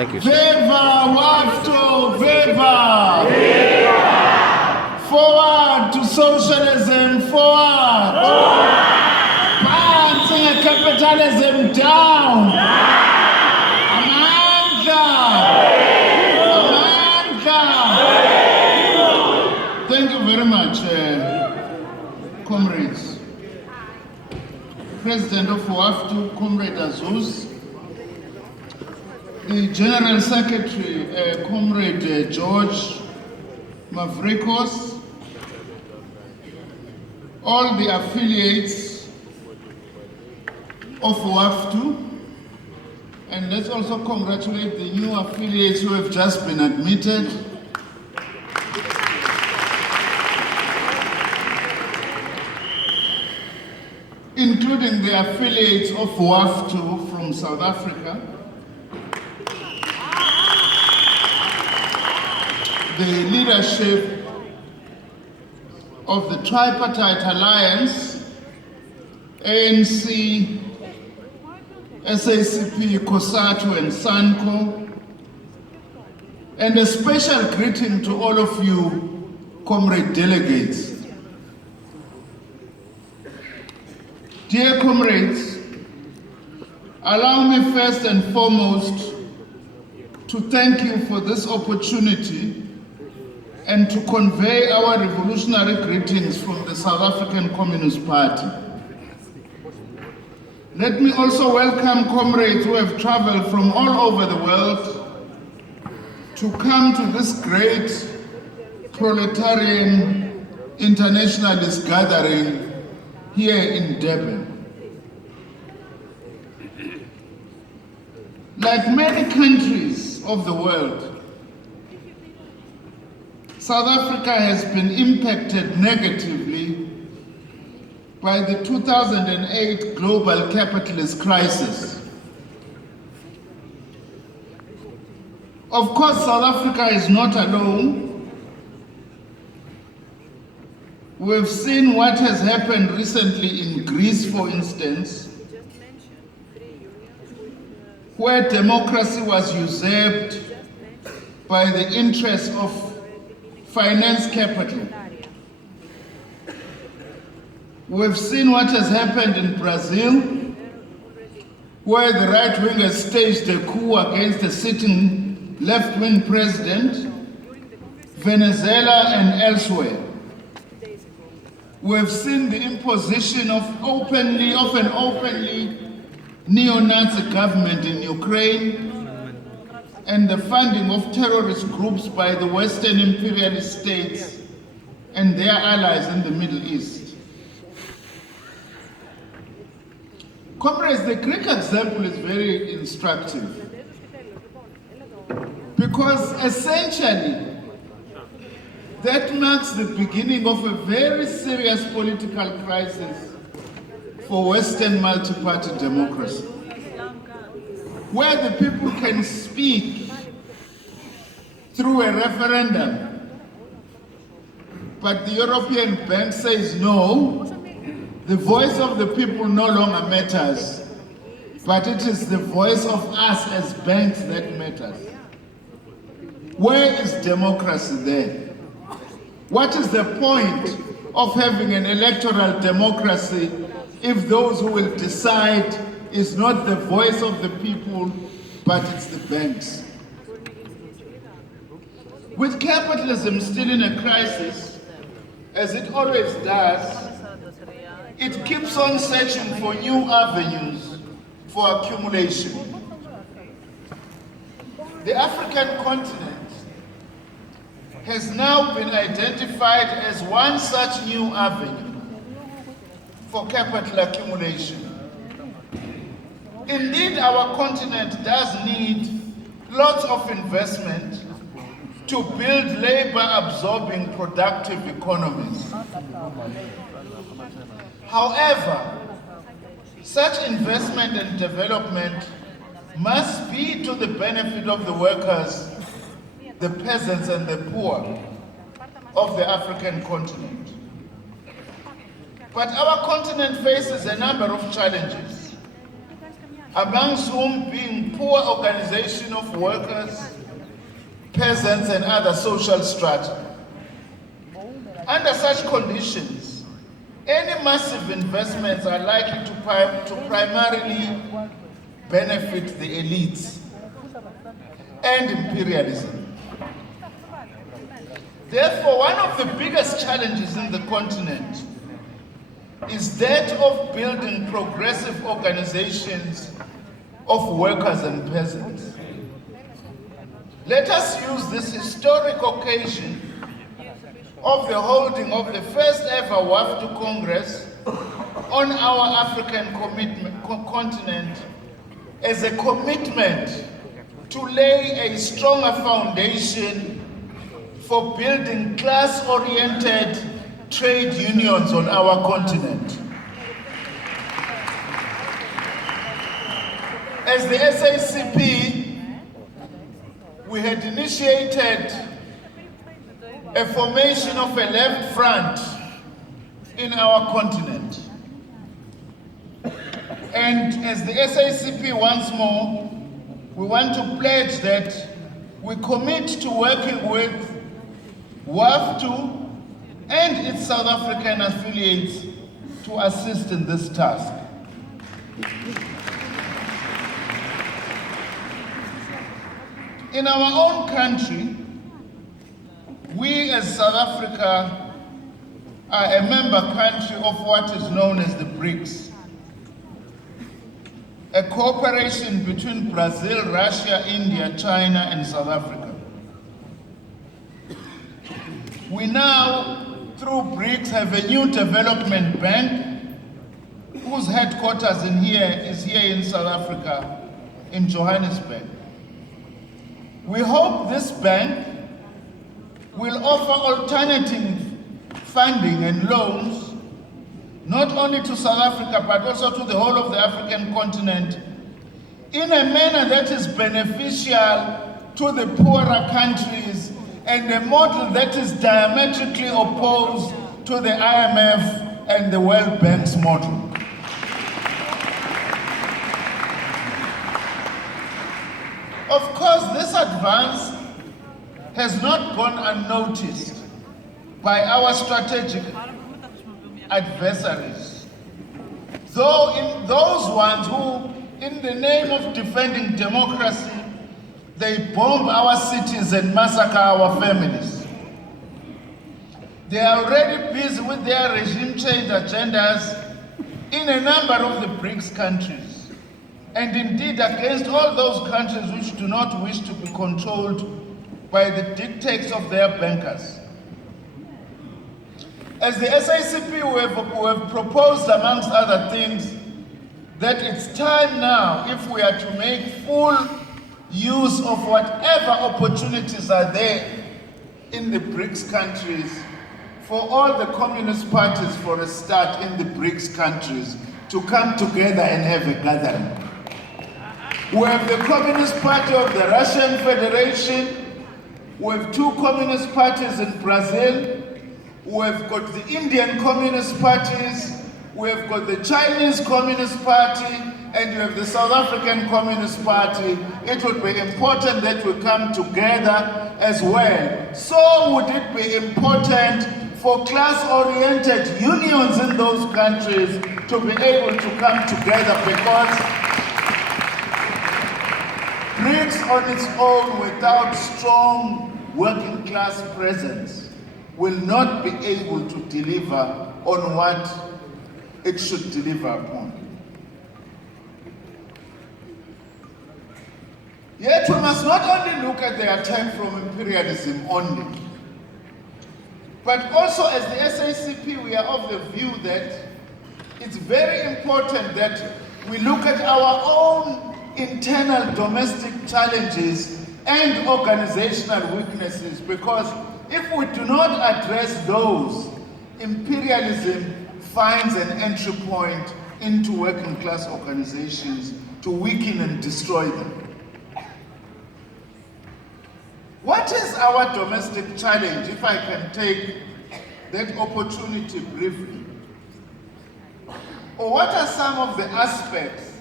Thank you, sir. Viva WFTU, viva! Viva! Forward to socialism, forward! Forward! Capitalism down! Amandla! Amandla! Thank you very much, comrades. President of WFTU, Comrade Azus, the General Secretary, Comrade George Mavrikos, all the affiliates of WFTU, and let's also congratulate the new affiliates who have just been admitted. Including the affiliates of WFTU from South Africa, the leadership of the Tripartite Alliance, ANC, SACP, COSATU, and SANCO, and a special greeting to all of you, comrade delegates. Dear comrades, allow me first and foremost to thank you for this opportunity and to convey our revolutionary greetings from the South African Communist Party. Let me also welcome comrades who have traveled from all over the world to come to this great proletarian internationalist gathering here in Durban. Like many countries of the world, South Africa has been impacted negatively by the 2008 global capitalist crisis. Of course, South Africa is not alone. We've seen what has happened recently in Greece, for instance, where democracy was usurped by the interests of finance capital. We've seen what has happened in Brazil, where the right-wingers staged a coup against a sitting left-wing president, Venezuela and elsewhere. We've seen the imposition of an openly neo-Nazi government in Ukraine and the funding of terrorist groups by the Western imperialist states and their allies in the Middle East. Comrades, the Greek example is very instructive because essentially that marks the beginning of a very serious political crisis for Western multi-party democracy, where the people can speak through a referendum, but the European Bank says no, the voice of the people no longer matters, but it is the voice of us as banks that matters. Where is democracy there? What is the point of having an electoral democracy if those who will decide is not the voice of the people, but it's the banks? With capitalism still in a crisis, as it always does, it keeps on searching for new avenues for accumulation. The African continent has now been identified as one such new avenue for capital accumulation. Indeed, our continent does need lots of investment to build labor-absorbing productive economies. However, such investment and development must be to the benefit of the workers, the peasants and the poor of the African continent. But our continent faces a number of challenges. amongst whom being poor organization of workers, peasants, and other social strata. Under such conditions, any massive investments are likely to primarily benefit the elites and imperialism. Therefore, one of the biggest challenges in the continent is that of building progressive organizations of workers and peasants. Let us use this historic occasion of the holding of the first ever WFTU Congress on our African continent as a commitment to lay a stronger foundation for building class-oriented trade unions on our continent. As the SACP, we had initiated a formation of a left front in our continent. And as the SACP once more, we want to pledge that we commit to working with WFTU and its South African affiliates to assist in this task. In our own country, we as South Africa are a member country of what is known as the BRICS, a cooperation between Brazil, Russia, India, China, and South Africa. We now, through BRICS, have a new development bank whose headquarters is here in South Africa, in Johannesburg. We hope this bank will offer alternative funding and loans, not only to South Africa, but also to the whole of the African continent, in a manner that is beneficial to the poorer countries and a model that is diametrically opposed to the IMF and the World Bank's model. Of course, this advance has not gone unnoticed by our strategic adversaries. Though in those ones who, in the name of defending democracy, they bomb our cities and massacre our families. They are already busy with their regime change agendas in a number of the BRICS countries, and indeed against all those countries which do not wish to be controlled by the dictates of their bankers. As the SACP, we have proposed, amongst other things, that it's time now, if we are to make full use of whatever opportunities are there in the BRICS countries, for all the communist parties, for a start, in the BRICS countries, to come together and have a gathering. We have the Communist Party of the Russian Federation, we have two communist parties in Brazil, we have got the Indian communist parties, we have got the Chinese Communist Party, and you have the South African Communist Party. It would be important that we come together as well. So would it be important for class-oriented unions in those countries to be able to come together, because BRICS on its own, without strong working class presence, will not be able to deliver on what it should deliver upon. Yet we must not only look at the attack from imperialism only, but also as the SACP, we are of the view that it's very important that we look at our own internal domestic challenges and organizational weaknesses, because if we do not address those, imperialism finds an entry point into working class organizations to weaken and destroy them. What is our domestic challenge, if I can take that opportunity briefly? Or what are some of the aspects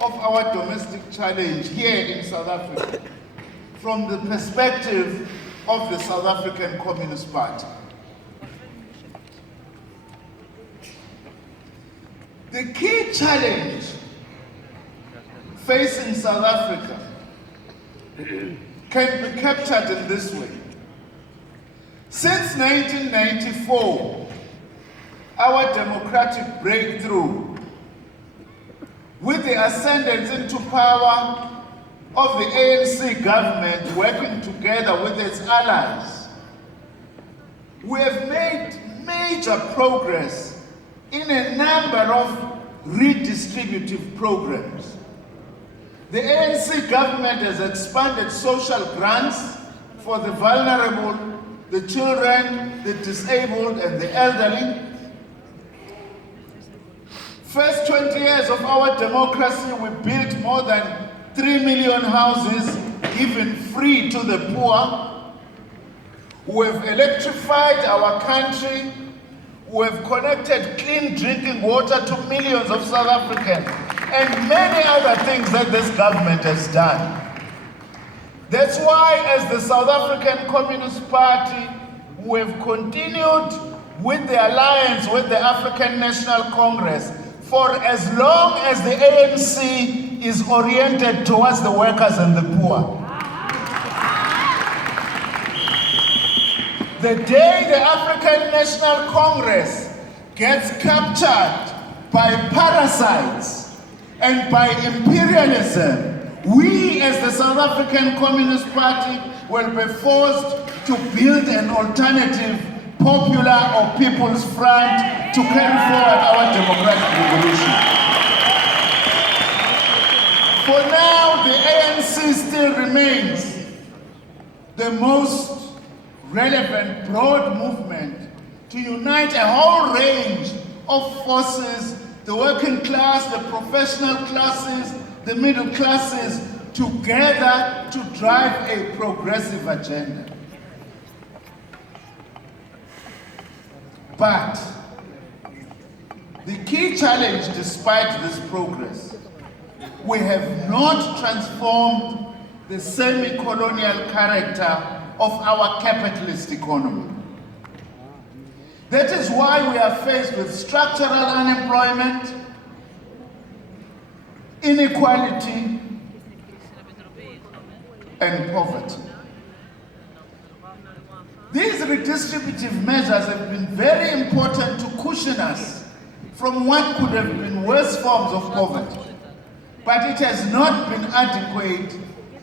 of our domestic challenge here in South Africa from the perspective of the South African Communist Party. The key challenge facing South Africa can be captured in this way. Since 1994, our democratic breakthrough with the ascendance into power of the ANC government working together with its allies, we have made major progress in a number of redistributive programs. The ANC government has expanded social grants for the vulnerable, the children, the disabled, and the elderly. First 20 years of our democracy, we built more than 3 million houses given free to the poor. We've electrified our country. We've connected clean drinking water to millions of South Africans, and many other things that this government has done. That's why, as the South African Communist Party, we've continued with the alliance with the African National Congress for as long as the ANC is oriented towards the workers and the poor. The day the African National Congress gets captured by parasites and by imperialism, we as the South African Communist Party will be forced to build an alternative popular or people's front to carry forward our democratic revolution. For now, the ANC still remains the most relevant broad movement to unite a whole range of forces, the working class, the professional classes, the middle classes, together to drive a progressive agenda. But the key challenge, despite this progress, we have not transformed the semi-colonial character of our capitalist economy. That is why we are faced with structural unemployment, inequality, and poverty. These redistributive measures have been very important to cushion us from what could have been worse forms of poverty, but it has not been adequate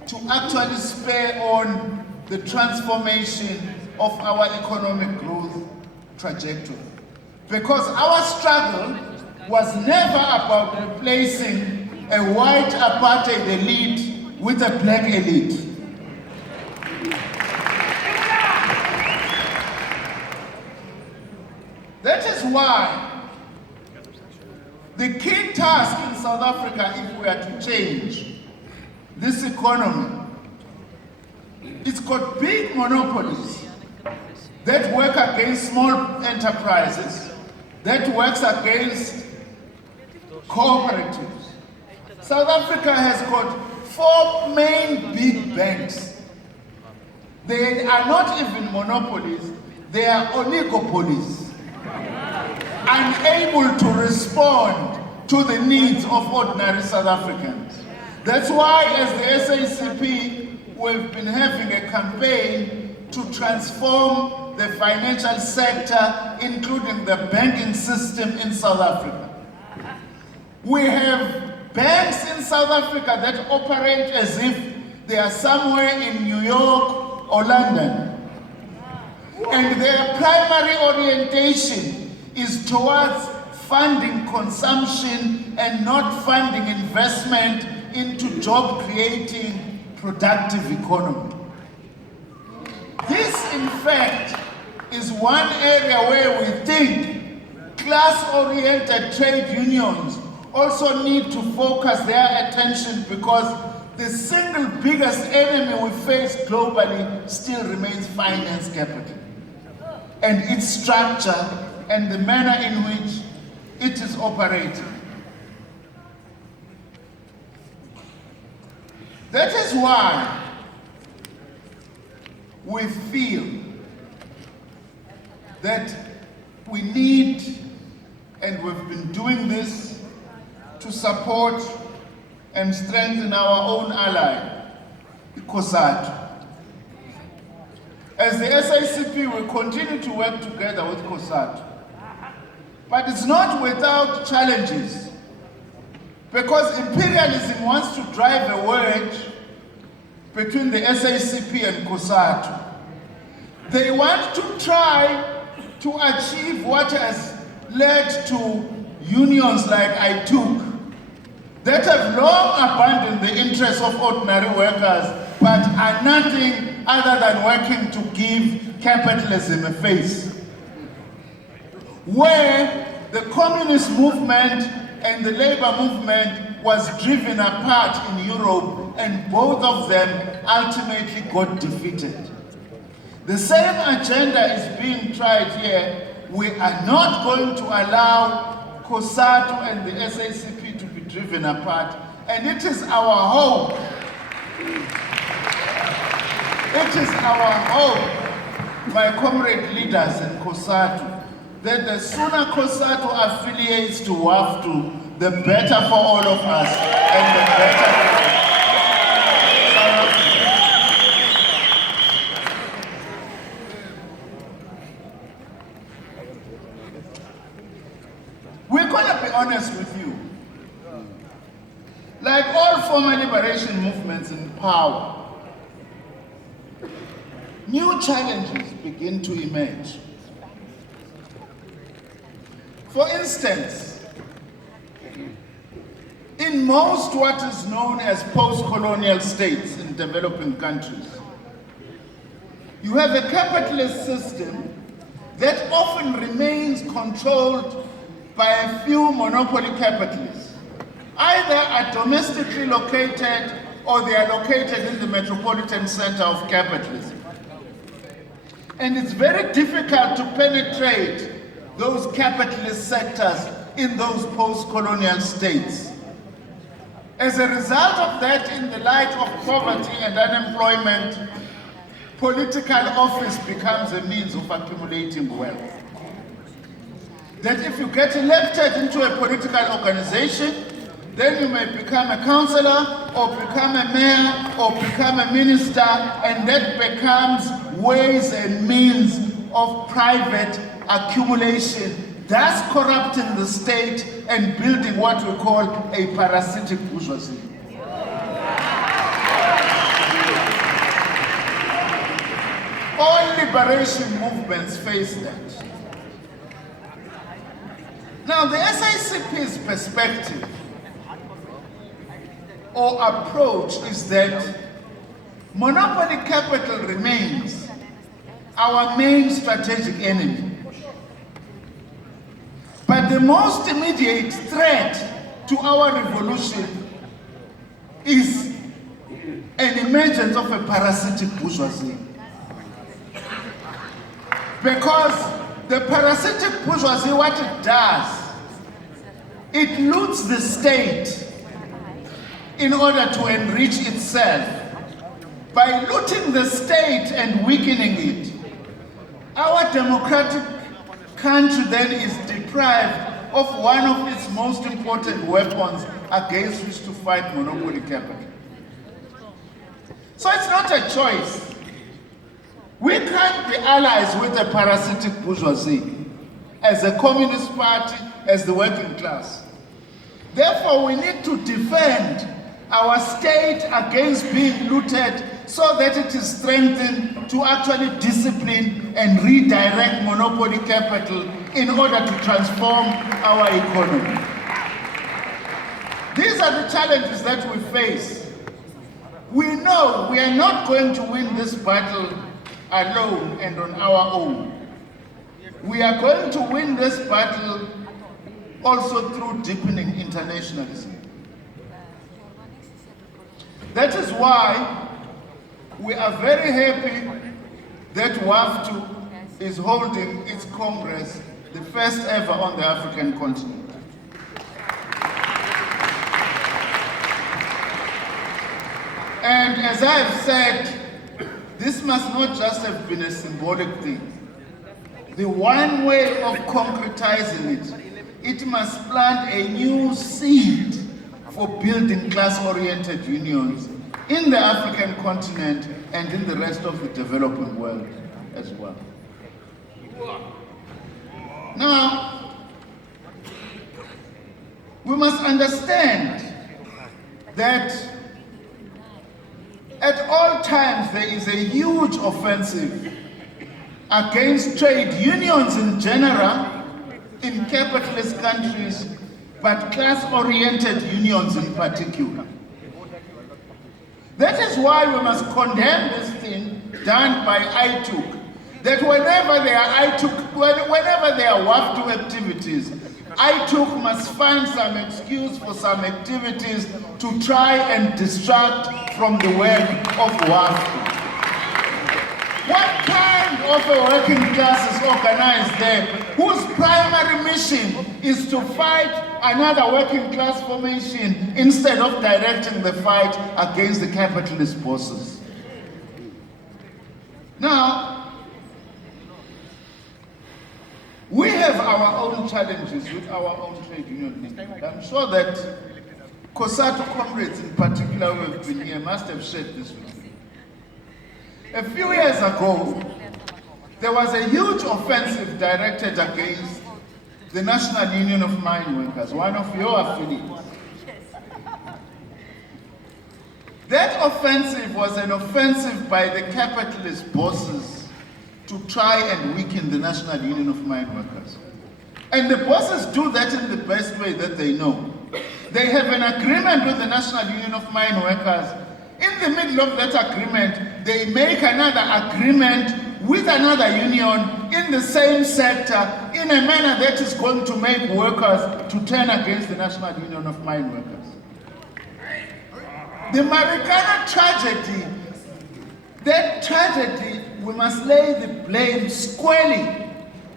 to actually spur on the transformation of our economic growth trajectory. Because our struggle was never about replacing a white apartheid elite with a black elite. That is why the key task in South Africa, if we are to change this economy, it's got big monopolies that work against small enterprises, that works against cooperatives. South Africa has got 4 main big banks. They are not even monopolies, they are oligopolies, unable to respond to the needs of ordinary South Africans. That's why, as the SACP, we've been having a campaign to transform the financial sector, including the banking system in South Africa. We have banks in South Africa that operate as if they are somewhere in New York or London. And their primary orientation is towards funding consumption and not funding investment into job-creating, productive economy. This, in fact, is one area where we think class-oriented trade unions also need to focus their attention, because the single biggest enemy we face globally still remains finance capital and its structure and the manner in which it is operating. That is why we feel that we need, and we've been doing this, to support and strengthen our own ally, the COSATU. As the SICP, we continue to work together with COSATU. But it's not without challenges, because imperialism wants to drive a wedge between the SICP and COSATU. They want to try to achieve what has led to unions like ITUC that have long abandoned the interests of ordinary workers but are nothing other than working to give capitalism a face. Where the communist movement and the labor movement was driven apart in Europe, and both of them ultimately got defeated. The same agenda is being tried here. We are not going to allow COSATU and the SICP to be driven apart, and it is our hope, my comrade leaders in COSATU, that the sooner COSATU affiliates to WFTU, the better for all of us, and the better for South Africa. We're going to be honest with you. Like all former liberation movements in power, new challenges begin to emerge. For instance, in most what is known as post-colonial states in developing countries, you have a capitalist system that often remains controlled by a few monopoly capitalists. Either are domestically located or they are located in the metropolitan center of capitalism. And it's very difficult to penetrate those capitalist sectors in those post-colonial states. As a result of that, in the light of poverty and unemployment, political office becomes a means of accumulating wealth. That if you get elected into a political organization, then you may become a councillor, or become a mayor, or become a minister, and that becomes ways and means of private accumulation, thus corrupting the state and building what we call a parasitic bourgeoisie. All liberation movements face that. Now, the SICP's perspective or approach is that monopoly capital remains our main strategic enemy. But the most immediate threat to our revolution is an emergence of a parasitic bourgeoisie. Because the parasitic bourgeoisie, what it does, it loots the state in order to enrich itself. By looting the state and weakening it, our democratic country then is deprived of one of its most important weapons against which to fight monopoly capital. So it's not a choice. We can't be allies with a parasitic bourgeoisie as a communist party, as the working class. Therefore, we need to defend our state against being looted so that it is strengthened to actually discipline and redirect monopoly capital in order to transform our economy. These are the challenges that we face. We know we are not going to win this battle alone and on our own. We are going to win this battle also through deepening internationalism. That is why we are very happy that WFTU is holding its Congress, the first ever on the African continent. And as I've said, this must not just have been a symbolic thing. The one way of concretizing it must plant a new seed for building class-oriented unions in the African continent and in the rest of the developing world as well. Now, we must understand that at all times there is a huge offensive against trade unions in general in capitalist countries, but class-oriented unions in particular. That is why we must condemn this thing done by ITUC, that whenever there are WFTU activities, ITUC must find some excuse for some activities to try and distract from the work of WFTU. What kind of a working class is organized there whose primary mission is to fight another working class formation instead of directing the fight against the capitalist bosses? Now, we have our own challenges with our own trade union movement. I'm sure that COSATU comrades in particular who have been here must have shared this with you. A few years ago, there was a huge offensive directed against the National Union of Mine Workers, one of your affiliates. That offensive was an offensive by the capitalist bosses to try and weaken the National Union of Mine Workers. And the bosses do that in the best way that they know. They have an agreement with the National Union of Mine Workers. In the middle of that agreement, they make another agreement with another union in the same sector in a manner that is going to make workers to turn against the National Union of Mine Workers. The Marikana tragedy, that tragedy, we must lay the blame squarely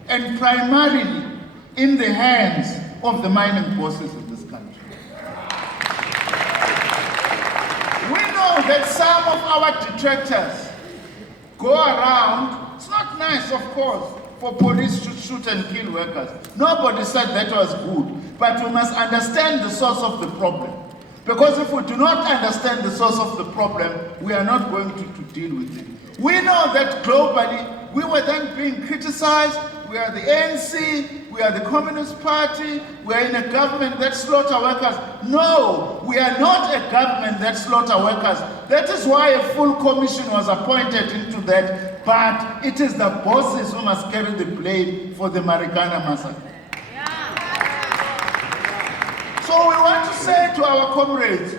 and primarily in the hands of the mining bosses of this country. We know that some of our detractors go around. It's not nice, of course, for police to shoot and kill workers. Nobody said that was good, but we must understand the source of the problem. Because if we do not understand the source of the problem, we are not going to deal with it. We know that globally, we were then being criticized. We are the ANC, we are the Communist Party, we are in a government that slaughter workers. No, we are not a government that slaughter workers. That is why a full commission was appointed into that, but it is the bosses who must carry the blame for the Marikana massacre. So we want to say to our comrades,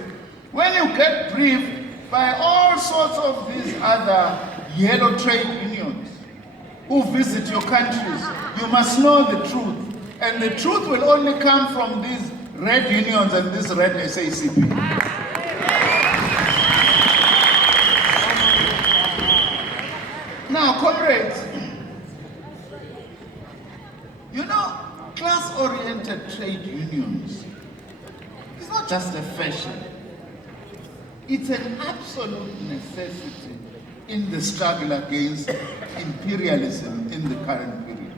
when you get briefed by all sorts of these other yellow trade unions who visit your countries, you must know the truth. And the truth will only come from these red unions and this red SACP. Now, comrades, you know, class-oriented trade unions, it's not just a fashion. It's an absolute necessity in the struggle against imperialism in the current period.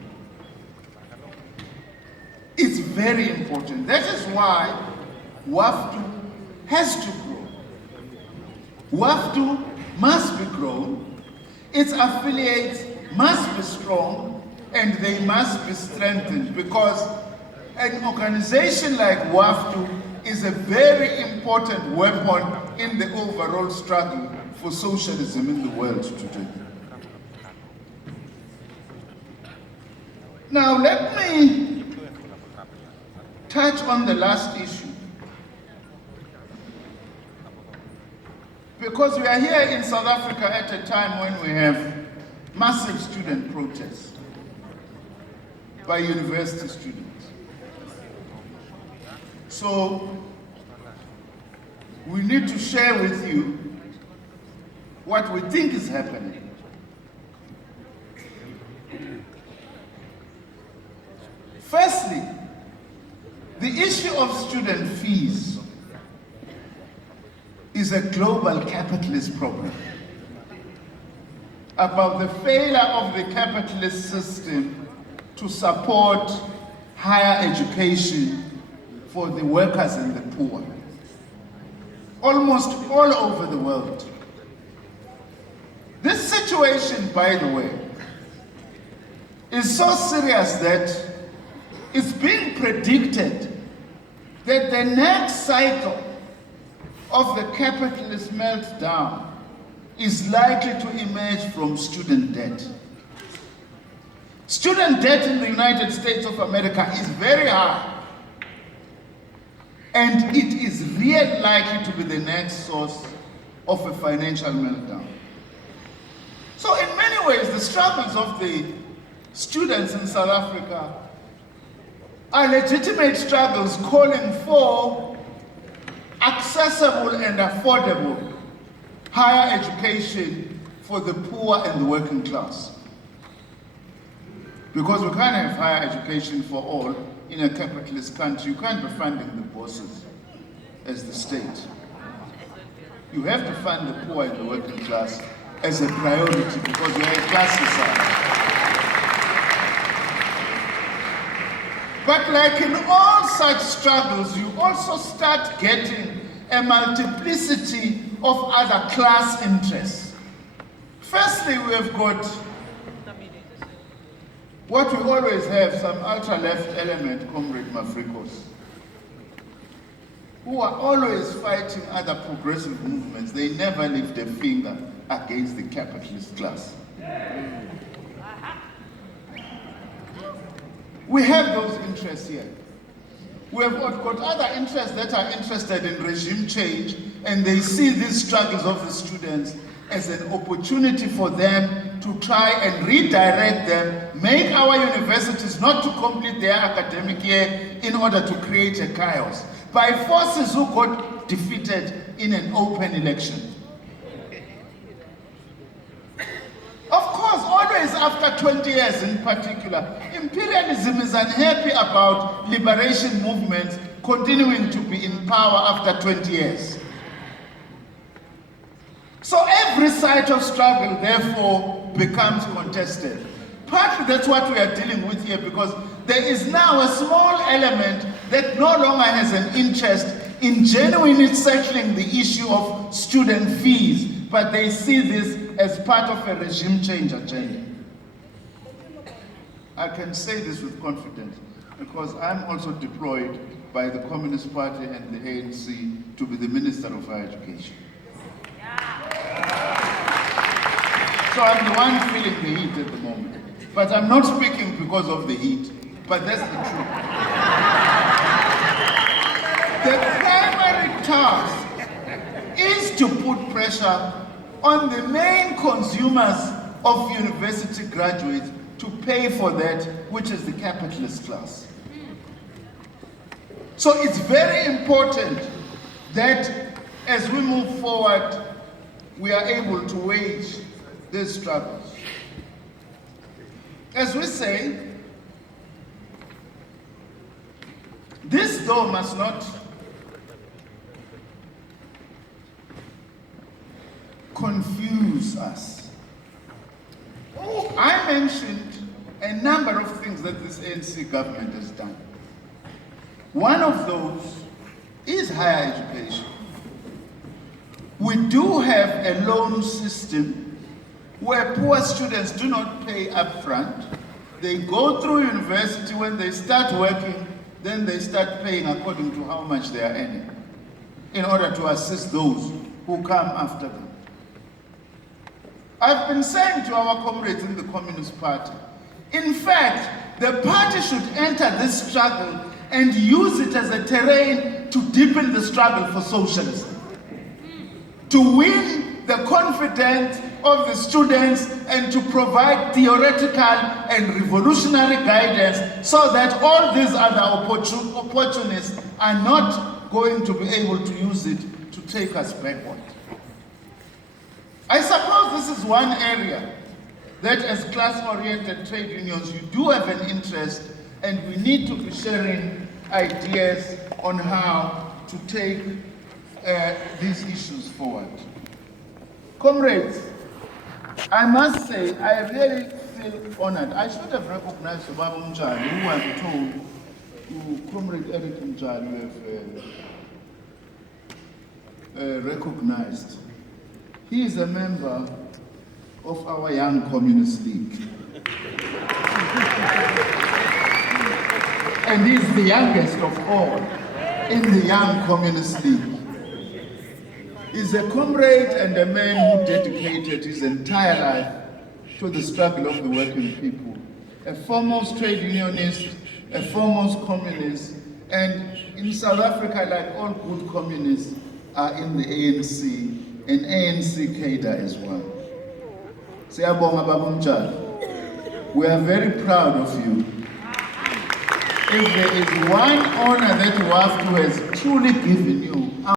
It's very important. That is why WFTU has to grow. WFTU must be grown, its affiliates must be strong, and they must be strengthened, because an organization like WFTU is a very important weapon in the overall struggle for socialism in the world today. Now let me touch on the last issue, because we are here in South Africa at a time when we have massive student protests by university students. So we need to share with you what we think is happening. Firstly, the issue of student fees is a global capitalist problem, about the failure of the capitalist system to support higher education for the workers and the poor, almost all over the world. This situation, by the way, is so serious that it's being predicted that the next cycle of the capitalist meltdown is likely to emerge from student debt. Student debt in the United States of America is very high, and it is really likely to be the next source of a financial meltdown. So in many ways, the struggles of the students in South Africa are legitimate struggles calling for accessible and affordable higher education for the poor and the working class. Because we can't have higher education for all in a capitalist country. You can't be funding the bosses as the state. You have to fund the poor and the working class as a priority because we are a class society. But like in all such struggles, you also start getting a multiplicity of other class interests. Firstly, we have got what we always have, some ultra-left element, Comrade Mafrikos, who are always fighting other progressive movements. They never lift a finger against the capitalist class. We have those interests here. We have got other interests that are interested in regime change, and they see these struggles of the students as an opportunity for them to try and redirect them, make our universities not to complete their academic year in order to create a chaos by forces who got defeated in an open election. Of course, always after 20 years in particular, imperialism is unhappy about liberation movements continuing to be in power after 20 years. So every site of struggle, therefore, becomes contested. Partly that's what we are dealing with here, because there is now a small element that no longer has an interest in genuinely settling the issue of student fees, but they see this as part of a regime change agenda. I can say this with confidence because I'm also deployed by the Communist Party and the ANC to be the Minister of Higher Education. So I'm the one feeling the heat at the moment. But I'm not speaking because of the heat, but that's the truth. The primary task is to put pressure on the main consumers of university graduates to pay for that, which is the capitalist class. So it's very important that as we move forward, we are able to wage these struggles. As we say, this though must not confuse us. I mentioned a number of things that this ANC government has done. One of those is higher education. We do have a loan system where poor students do not pay up front. They go through university. When they start working, then they start paying according to how much they are earning in order to assist those who come after them. I've been saying to our comrades in the Communist Party, in fact, the party should enter this struggle and use it as a terrain to deepen the struggle for socialism, to win the confidence of the students and to provide theoretical and revolutionary guidance so that all these other opportunists are not going to be able to use it to take us backward. I suppose this is one area that as class-oriented trade unions you do have an interest, and we need to be sharing ideas on how to take these issues forward. Comrades, I must say, I really feel honored. I should have recognized Ubaba Mjali, who I'm told, Comrade Eric Mjali, have recognized. He is a member of our Young Communist League. And he's the youngest of all in the Young Communist League. He's a comrade and a man who dedicated his entire life to the struggle of the working people. A foremost trade unionist, a foremost communist, and in South Africa, like all good communists, are in the ANC, an ANC cadre as well. Siyabonga Baba Mjali. We are very proud of you. If there is one honor that WFTU has truly given you,